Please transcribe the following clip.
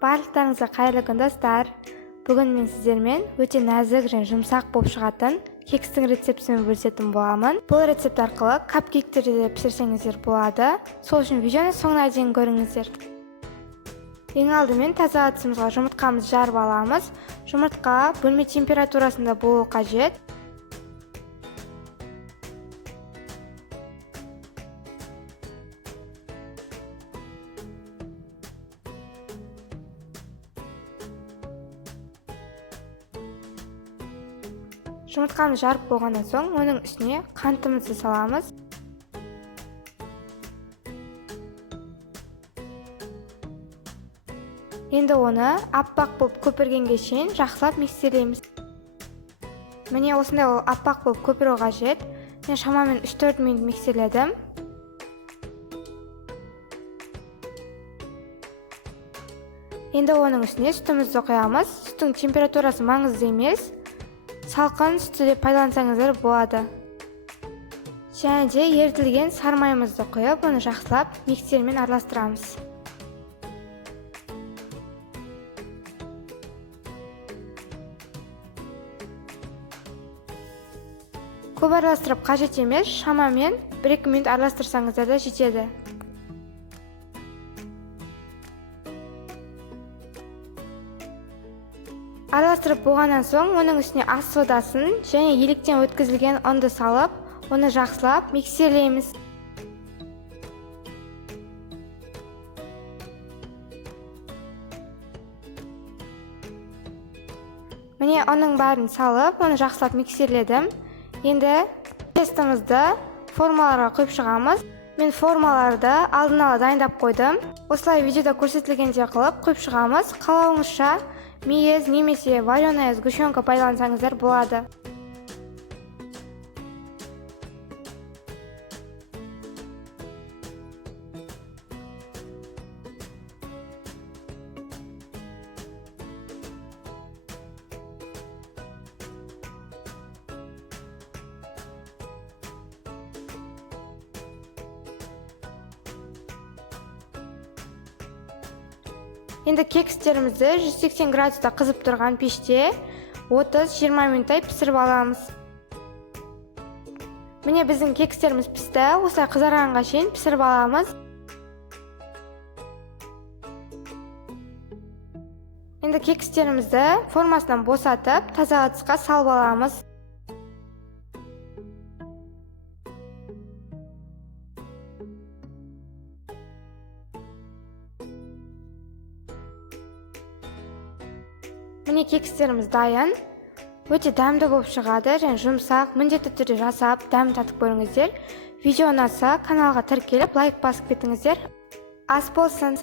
Барлықтарыңызға қайырлы күн достар. Бүгін мен сіздермен өте нәзік және жұмсақ болып шығатын кекстің рецептісімен бөлісетін боламын. Бұл рецепт арқылы капкейктерді де пісірсеңіздер болады. Сол үшін видеоны соңына дейін көріңіздер. Ең алдымен таза ыдысымызға жұмыртқамызды жарып аламыз. Жұмыртқа бөлме температурасында болуы қажет. Жұмыртқаны жарып болғаннан соң, оның үстіне қантымызды саламыз. Енді оны аппақ болып көпіргенге шейін жақсылап миксерлейміз. Міне осындай ол аппақ болып көпіру қажет. Мен шамамен 3-4 минут миксерледім. Енді оның үстіне сүтімізді құямыз. Сүттің температурасы маңызды емес. Салқын сүтті де пайдалансаңыздар болады. Және де ерітілген сары майымызды құйып, оны жақсылап миксермен араластырамыз. Көп араластырып қажет емес, шамамен 1-2 минут араластырсаңыздар да жетеді. Араластырып болғаннан соң, оның үстіне ас содасын және електен өткізілген ұнды салып, оны жақсылап миксерлейміз. Міне оның бәрін салып, оны жақсылап миксерледім. Енді тестімізді формаларға құйып шығамыз. Мен формаларды алдын ала дайындап қойдым. Осылай видеода көрсетілгендей қылып құйып шығамыз. Қалауыңызша мейіз немесе вареная сгущенка пайдалансаңыздар болады. Енді кекстерімізді 180 градуста қызып тұрған пеште 30-20 минуттай пісіріп аламыз. Міне біздің кекстеріміз пісті, осылай қызарғанға шейін пісіріп аламыз. Енді кекстерімізді формасынан босатып, таза ыдысқа салып аламыз. Міне кекстеріміз дайын. Өте дәмді болып шығады және жұмсақ, міндетті түрде жасап, дәм татып көріңіздер. Видео ұнаса, каналға тіркеліп, лайк басып кетіңіздер. Ас болсын!